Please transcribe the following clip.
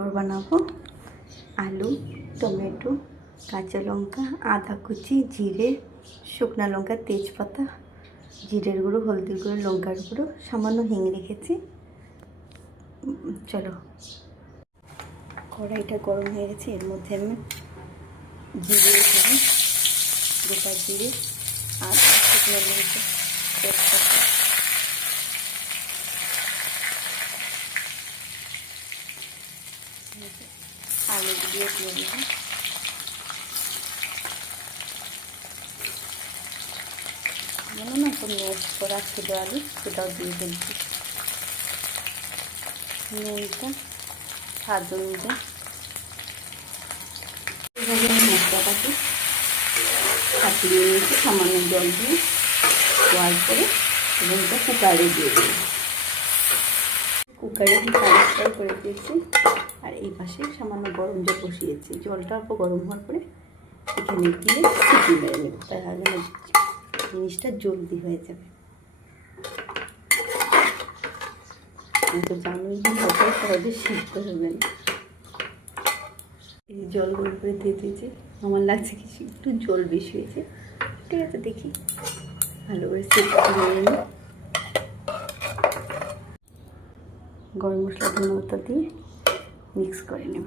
মটর বানাবো। আলু, টমেটো, কাঁচা লঙ্কা, আদা কুচি, জিরে, শুকনো লঙ্কা, তেজপাতা, জিরের গুঁড়ো, হলদির গুঁড়ো, লঙ্কার গুঁড়ো, সামান্য হিং রেখেছি। চলো, কড়াইটা গরম হয়ে গেছে, এর মধ্যে আমি জিরে দেবো, গোটা জিরে, আদা, শুকনো লঙ্কা, তেজপাতা, আলু দিয়ে দেবো। মনে না তো ম্যাশ করা ছিল আলু, সেটাও দিয়ে ফেলছি। নুনটা স্বাদ অনুযায়ী এভাবে মশলাটাকে ফাটিয়ে নিয়েছি সামান্য জল দিয়ে দেওয়ার পরে, এবং এটা কুকারে দিয়ে দিই। কুকারে পরিষ্কার করে দিয়েছি। আর এই পাশে সামান্য গরম জল বসিয়েছি। জলটা অল্প গরম হওয়ার পরে এখানে দিয়ে সিটি মেরে নেব, তাহলে জিনিসটা জলদি হয়ে যাবে। তো জানুই অত সহজে সিদ্ধ হবে না। এই জলগুলো করে দিয়ে দিয়েছি। আমার লাগছে কি একটু জল বেশি হয়েছে। ঠিক আছে, দেখি ভালো করে সিদ্ধ করে নিই। গরম মশলা, ধনে পাতা দিয়ে মিক্স করে নেব।